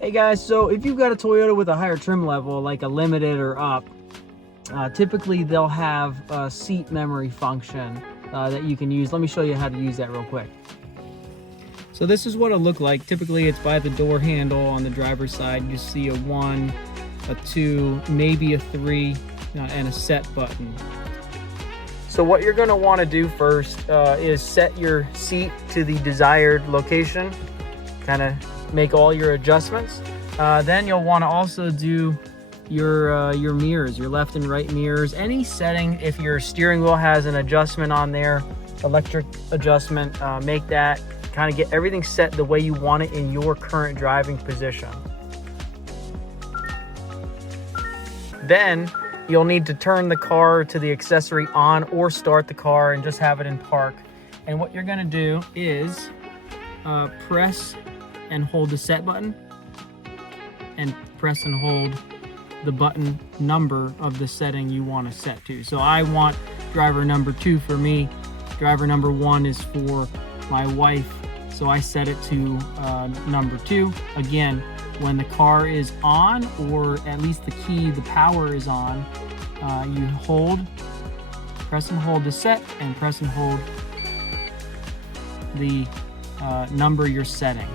Hey guys, so if you've got a Toyota with a higher trim level, like a limited or up, typically they'll have a seat memory function that you can use. Let me show you how to use that real quick. So this is what it'll look like. Typically it's by the door handle on the driver's side. You see a 1, a 2, maybe a 3, and a set button. So what you're gonna wanna do first is set your seat to the desired location, kind of make all your adjustments. Then you'll wanna also do your mirrors, your left and right mirrors. Any setting, if your steering wheel has an adjustment on there, electric adjustment, make that, kind of get everything set the way you want it in your current driving position. Then you'll need to turn the car to the accessory on or start the car and just have it in park. And what you're gonna do is press and hold the set button and press and hold the button number of the setting you want to set to. So I want driver number 2 for me. Driver number 1 is for my wife. So I set it to number 2. Again, when the car is on, or at least the key, the power is on, you press and hold the set and press and hold the number you're setting.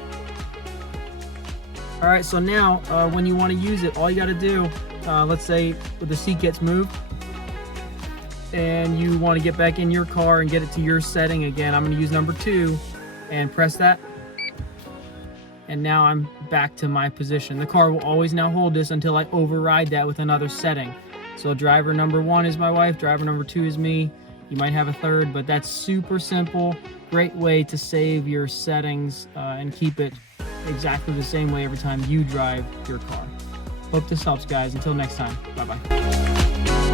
All right, so now when you want to use it, all you got to do, let's say the seat gets moved and you want to get back in your car and get it to your setting again. I'm going to use number 2 and press that. And now I'm back to my position. The car will always now hold this until I override that with another setting. So driver number 1 is my wife, driver number 2 is me. You might have a third, but that's super simple. Great way to save your settings and keep it exactly the same way every time you drive your car. Hope this helps, guys. Until next time, bye-bye.